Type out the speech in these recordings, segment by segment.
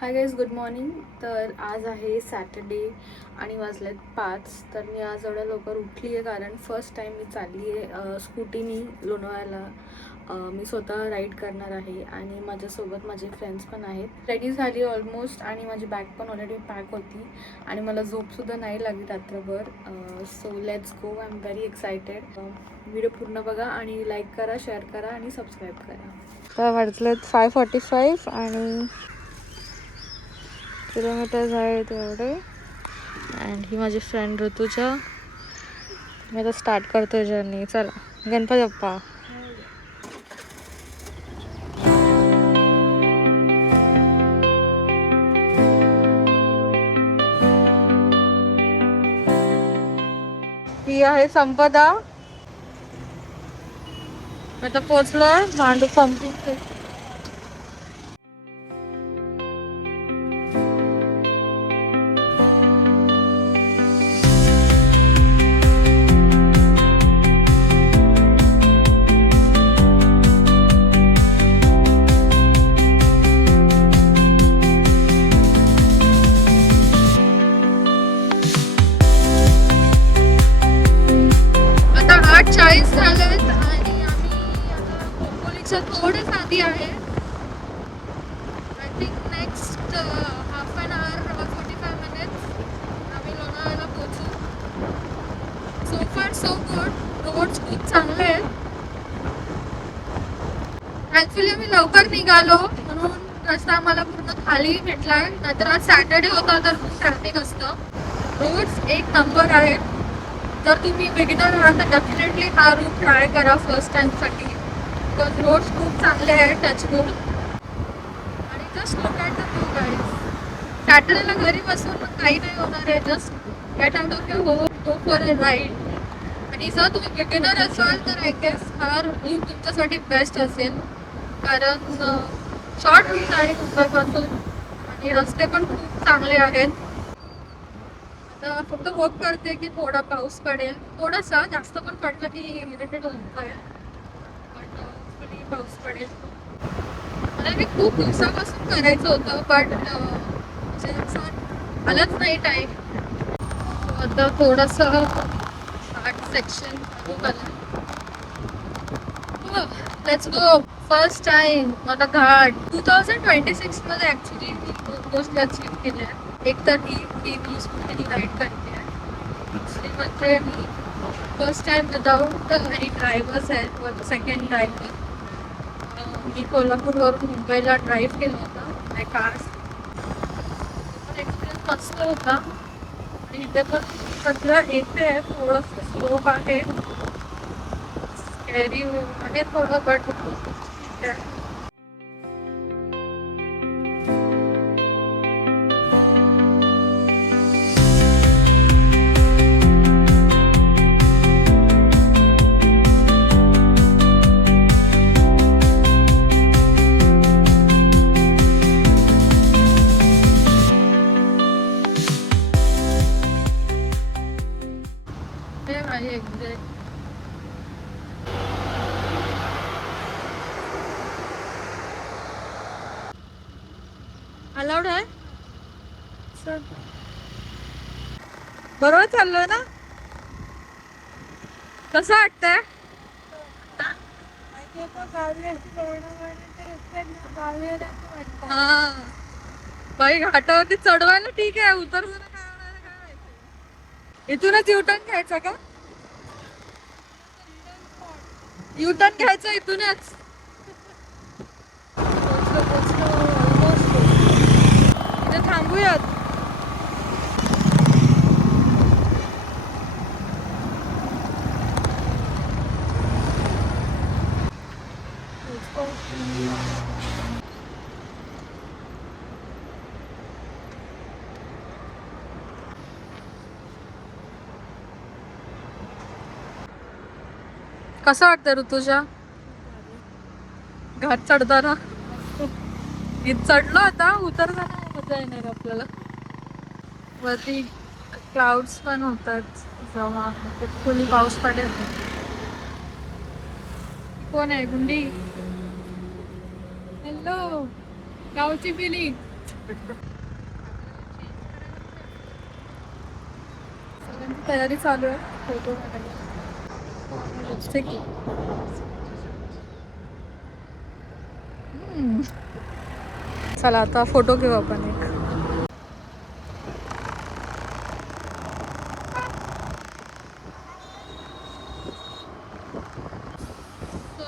Hi guys, good morning. तर आज आहे सॅटर्डे आणि वाजलेत 5. तर मी आज एवढ्या लवकर उठली आहे कारण फर्स्ट टाईम मी चालली आहे स्कूटीनी लोणावळ्याला. मी स्वतः राईड करणार आहे आणि माझ्यासोबत माझे फ्रेंड्स पण आहेत. रेडी झाली ऑलमोस्ट आणि माझी बॅग पण ऑलरेडी पॅक होती आणि मला झोपसुद्धा नाही लागली रात्रभर. So let's go. I am very excited. Video पूर्ण बघा आणि लाईक करा, शेअर करा आणि सबस्क्राईब करा. तर वाजलेत 5:45 आणि किलोमीटर्स आहे तेवढे. अँड ही माझी फ्रेंड ऋतुजा. मी आता स्टार्ट करतो जर्नी. चला, गणपती बाप्पा. ही आहे संपदा. मी आता पोचलोय भांडू पंपिंग. आता 8:40 झालेत आणि आम्ही आता खोपोलीच्या थोडेच आधी आहे. I think next half an hour 45 minutes आम्ही लोणावळ्याला पोहोचू. सो फार सो गुड. रोड्स खूप चांगले आहेत. ॲक्च्युली आम्ही लवकर निघालो म्हणून रस्ता आम्हाला पूर्ण खाली भेटलाय. नंतर आज सॅटर्डे होता तर खूप ट्रॅफिक असतं. रोड्स एक नंबर आहेत. जर तुम्ही बिगिनर आहात तर डेफिनेटली हा रूट ट्राय करा फर्स्ट टाइमसाठी. बिकॉज रोड्स खूप चांगले आहेत, टचवूड. आणि just look at the view guys. सॅटर्डेला घरी बसून पण काही नाही होणार आहे. Just get out of your home, go for a ride. आणि जर तुम्ही बिगिनर असाल तर आय गेस हा रूट तुमच्यासाठी बेस्ट असेल. कारण शॉर्ट रूट आहे मुंबईपासून आणि रस्ते पण खूप चांगले आहेत. आता फक्त होप करते की थोडा पाऊस पडेल, थोडासा, जास्त पण पडलं की इरिटेट होत आहे. पण पाऊस पडेल. मला मी खूप दिवसापासून करायचं होतं बट आलंच नाही टाईम. आता थोडंसं art section let's go. First time मला घाट 2026 मध्ये ऍक्च्युली मी खूप गोष्टी अचीव केल्या. एक तर ही मी स्कूटी राईड करते आहे. दुसरी म्हणजे मी first time without any drivers आहेत व सेकंड ड्रायव्हर. मी कोल्हापूरवरून मुंबईला ड्राईव्ह केलं होतं बाय कार. पण एक्सपिरियन्स मस्त होता. आणि इथे पण सध्या येते आहे, थोडंसं स्लोप आहे, स्कॅरी आहे थोडं बट अलाउड आहे. बरोबर चाललोय ना? कसं वाटतंय? हा बाई, घाटावरती चढवायला ठीक आहे, उतरताना काय होणार आहे काय माहिती. इथूनच युटर्न घ्यायचा का? युटर्न घ्यायचं इथूनच. इथे थांबूयात. कसं वाटतं ऋतुजा घाट चढताना? इथं चढलो आता, उतरताना मजा येणार आपल्याला. वरती क्लाउड्स पण होतात जेव्हा फुल पाऊस पडेल. कोण आहे गुंडी? हॅलो गावची पिली. तयारी चालू आहे फोटो ठीक आहे. चला आता फोटो घेऊ आपण एक.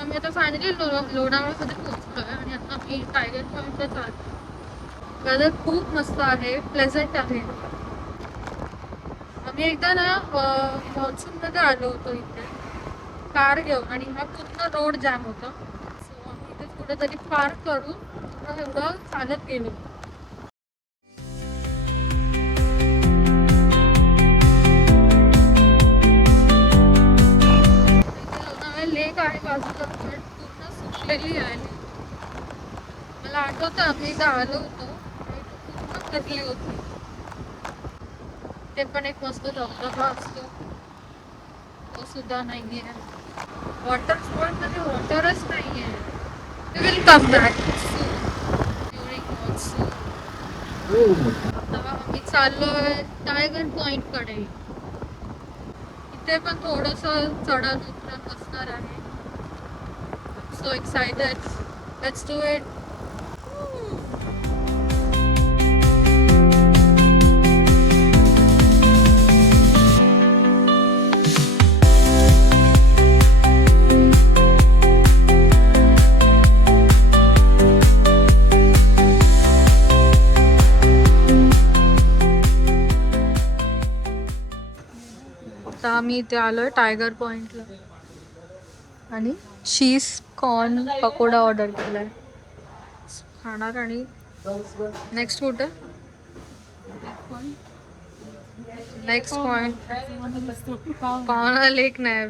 आम्ही आता फायनली लोणावळ्यामध्ये पोहोचलोय आणि आता आम्ही टायगर पॉईंटला चालतो. वेदर खूप मस्त आहे, प्लेझंट आहे. आम्ही एकदा ना मान्सून मध्ये आलो होतो इथे कार घेऊन आणि हा पूर्ण रोड जॅम होता. सो आम्ही इथे कुठेतरी पार्क करून एवढं चालत गेलो. लेक आहे बाजूला पूर्ण सुकलेली आहे. मला आठवतं आम्ही एकदा आलो होतो पूर्ण भरली होती. ते पण एक मस्त धबधबा असतो तो सुद्धा नाहीये. वॉटर स्पॉट मध्ये वॉटरच नाहीये. We will come back during monsoon. आता आम्ही चाललोय टायगर पॉइंट कडे. इथे पण थोडस चढण उतरण असणार आहे. So excited. Let's do it. आता आम्ही इथे आलोय टायगर पॉइंटला आणि चीज कॉर्न पकोडा ऑर्डर केलाय खाणार. आणि नेक्स्ट कुठे नेक्स्ट पॉइंट पावना लेक नाही,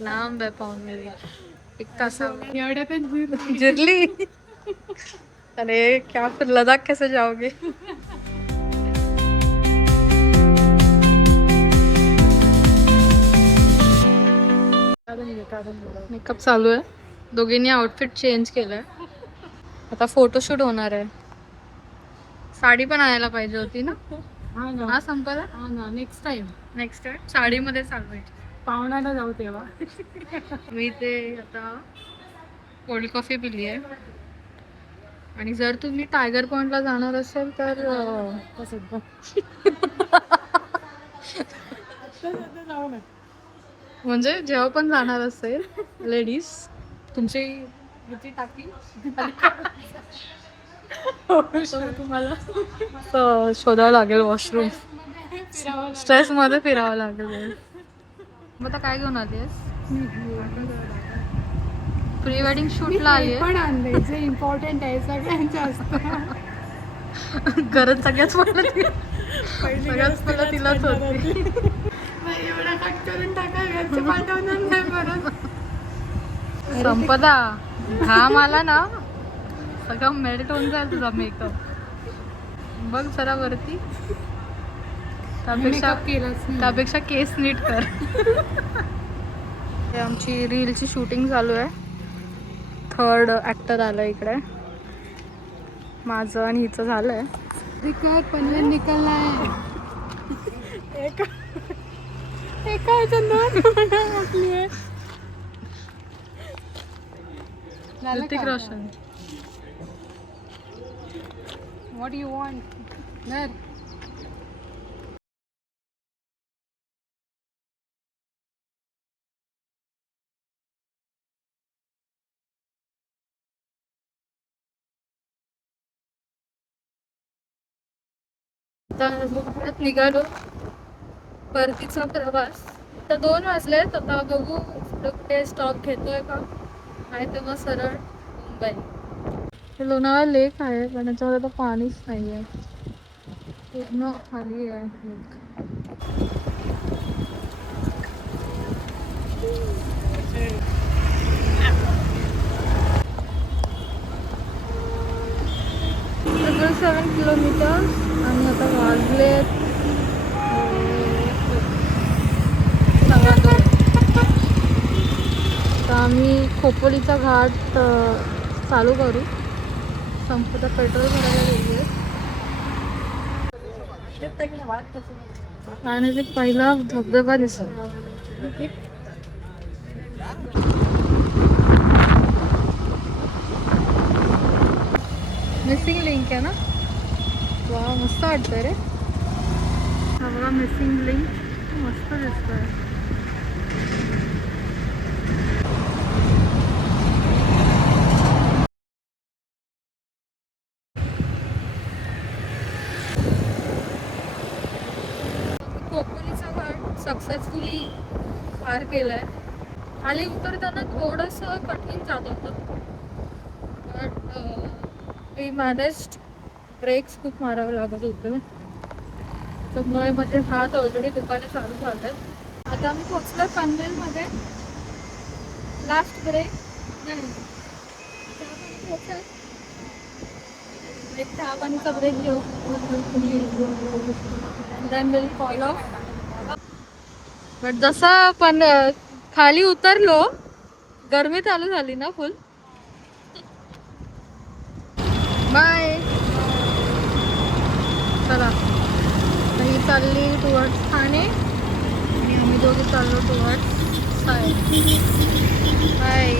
लांब आहे पावना लेक. एक तास जिरली. अरे क्या फिर लद्दाख कैसे जाओगे. मेकअप चालू आहे. दोघींनी आउटफिट चेंज केलंय. आता फोटोशूट होणार आहे. साडी पण आणायला पाहिजे होती ना. हा संपला. नेक्स्ट टाइम साडीमध्ये चालू आहे. पाहुण्याला जाऊ तेव्हा. मी ते आता कोल्ड कॉफी पिली आहे. आणि जर तुम्ही टायगर पॉइंटला जाणार असेल तर म्हणजे जेव्हा पण जाणार असेल लेडीज तुमची टाकी तुम्हाला शोधावं लागेल वॉशरूम. स्ट्रेस मध्ये फिरावं लागेल. मग आता काय घेऊन आली आहेस. प्री वेडिंग शूटला आली पण आणले जे इम्पॉर्टंट आहे सगळ्यांच्या असतं. गरज सगळ्याच पहिला तिलाच होती. एवढा कट करून टाका घरचे पाठवणार नाही परत. संपदा घाम आला ना सगळं मेल्ट होऊन जाईल तुझा मेकअप. बघ जरा वरती. त्यापेक्षा केस नीट कर. आमची रीलची शूटिंग चालू आहे. थर्ड ऍक्टर आलं इकडे. माझं आणि हिचं झालंय. पनीर निकललाय. एका Hrithik Roshan. What you want. निघालो परतीचा प्रवास. तर 2 वाजलेत. आता बघू कुठे स्टॉप घेतोय का नाही तर मग सरळ मुंबई. लोणावळा लेक आहे पण याच्यामध्ये आता पाणीच नाही आहे. पूर्ण खाली आहे लेक. सगळं 7 किलोमीटर आणि आता वाजलेत 2:15. तर आम्ही खोपोलीचा घाट चालू करू. संपदा पेट्रोल भरायला गेली आहे. आणि ते पहिला धबधबा दिसतो. मिसिंग लिंक आहे ना. वा मस्त वाटतंय रे. हा बघा मिसिंग लिंक मस्त दिसतोय. कोकणीचा घाट सक्सेसफुली पार केलाय. खाली उतरताना थोडंसं कठीण जात होतं, बट वी मॅनेज्ड. ब्रेक्स खूप मारावे लागत होते, त्यामुळे माझे हात ऑलरेडी दुकाने चालू झाले. आता आम्ही पोचलो पनवेलमध्ये. लास्ट ब्रेक नाही, एक चहा पाणीचा ब्रेक घेऊ. Then will follow. बट जसं पण खाली उतरलो, गरमी चालू झाली ना फुल. बाय. चला ही चालली टुवर्ड्स ठाणे आणि आम्ही दोघे चाललो टुवर्ड्स साय. बाय.